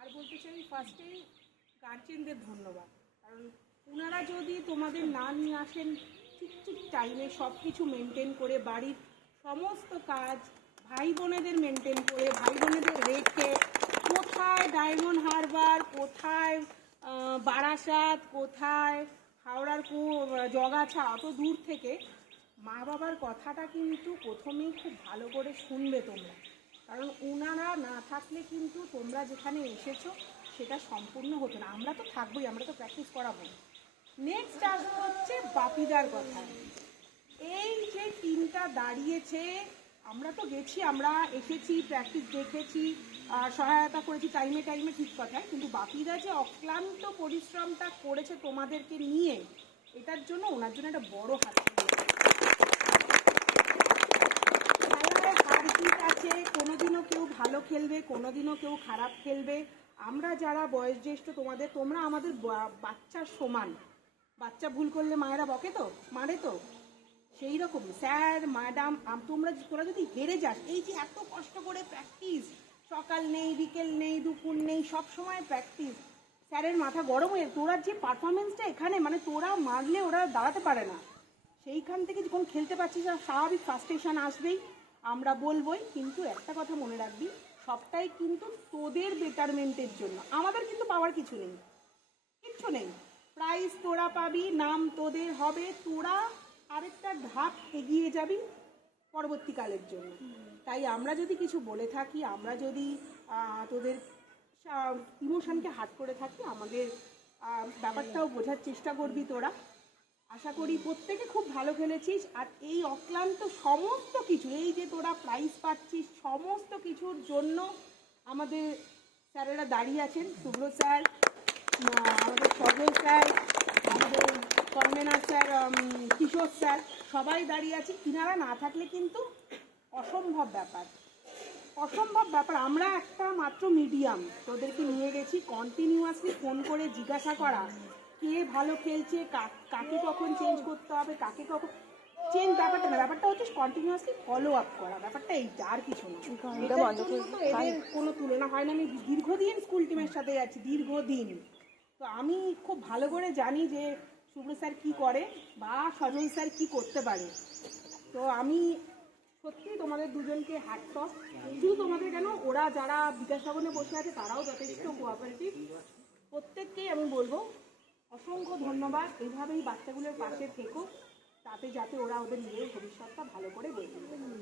আর বলতে চাই ফার্স্টেই গার্জেনদের ধন্যবাদ, কারণ ওনারা যদি তোমাদের না নিয়ে আসেন ঠিক ঠিক টাইমে সব কিছু মেনটেন করে, বাড়ির সমস্ত কাজ ভাই বোনেদের মেনটেন করে, ভাই বোনেদের রেখে, কোথায় ডায়মন্ড হারবার, কোথায় বারাসাত, কোথায় হাওড়ার জগাছা, অত দূর থেকে মা বাবার কথাটা কিন্তু প্রথমেই খুব ভালো করে শুনবে তোমরা, কারণ ওনারা না থাকলে কিন্তু তোমরা যেখানে এসেছো সেটা সম্পূর্ণ হতো না। আমরা তো থাকবোই, আমরা তো প্র্যাকটিস করাবো। নেক্সট আসবো হচ্ছে বাপিদার কথা। এই যে টিমটা দাঁড়িয়েছে, আমরা তো গেছি, আমরা এসেছি, প্র্যাকটিস দেখেছি, সহায়তা করেছি টাইমে টাইমে, ঠিক কথায়, কিন্তু বাপিদা যে অক্লান্ত পরিশ্রমটা করেছে তোমাদেরকে নিয়ে, এটার জন্য ওনার জন্য একটা বড় হাত আছে। কোনোদিনও কেউ ভালো খেলবে, কোনোদিনও কেউ খারাপ খেলবে। আমরা যারা বয়োজ্যেষ্ঠ তোমাদের, তোমরা আমাদের বাচ্চার সমান। বাচ্চা ভুল করলে মায়েরা বকে তো, মারে তো, সেই রকমই স্যার ম্যাডাম তোরা যদি হেরে যাস, এই যে এত কষ্ট করে প্র্যাকটিস, সকাল নেই বিকেল নেই দুপুর নেই, সব সময় প্র্যাকটিস, স্যারের মাথা গরম হয়ে তোরা যে পারফরমেন্সটা এখানে, মানে তোরা মারলে ওরা দাঁড়াতে পারে না, সেইখান থেকে যখন খেলতে পারছিস স্বাভাবিক ফার্স্টেশন আসবেই, আমরা বলবোই। কিন্তু একটা কথা মনে রাখবি, সবটাই কিন্তু তোদের বেটারমেন্টের জন্য, আমাদের কিন্তু পাওয়ার কিছু নেই, কিচ্ছু নেই। প্রাইজ তোরা পাবি, নাম তোদের হবে, তোরা আরেকটা ধাপ এগিয়ে যাবি পরবর্তীকালের জন্য। তাই আমরা যদি কিছু বলে থাকি, আমরা যদি তোদের ইমোশনকে হার্ট করে থাকি, আমাদের ব্যাপারটাও বোঝার চেষ্টা করবি তোরা। আশা করি প্রত্যেকে খুব ভালো খেলেছিস। আর এই অক্লান্ত সমস্ত কিছু, এই যে তোরা প্রাইজ পাচ্ছিস, সমস্ত কিছুর জন্য আমাদের স্যারেরা দাঁড়িয়ে আছেন। শুভ্র স্যার, আমাদের সজল স্যার, আমাদের কনভেনার স্যার, কিশোর স্যার, সবাই দাঁড়িয়ে আছি। কিনারা না থাকলে কিন্তু অসম্ভব ব্যাপার, অসম্ভব ব্যাপার। আমরা একটা মাত্র মিডিয়াম, তোদেরকে নিয়ে গেছি কন্টিনিউয়াসলি ফোন করে জিজ্ঞাসা করা, কে ভালো খেলছে, কাকে কখন চেঞ্জ করতে হবে, কাকে কখন চেঞ্জ, ব্যাপারটা না, ব্যাপারটা হচ্ছে কন্টিনিউয়াসলি ফলো আপ করা, ব্যাপারটা এইটা, আর কিছু না। এদের কোনো তুলনা হয় না। আমি দীর্ঘদিন স্কুল টিমের সাথে আছি, দীর্ঘদিন, তো আমি খুব ভালো করে জানি যে শুভ্র স্যার কী করে বা সজল স্যার কী করতে পারে। তো আমি সত্যি তোমাদের দুজনকে হ্যাটস অফ। শুধু তোমাদের কেন, ওরা যারা বিকাশ ভবনে বসে আছে তারাও যথেষ্ট কোঅপারেটিভ। প্রত্যেককেই আমি বলবো অসংখ্য ধন্যবাদ। এইভাবেই বাচ্চাগুলোর পাশে থেকো, তাতে যাতে ওরা ওদের নিজের ভবিষ্যৎটা ভালো করে গড়ে তুলতে পারে।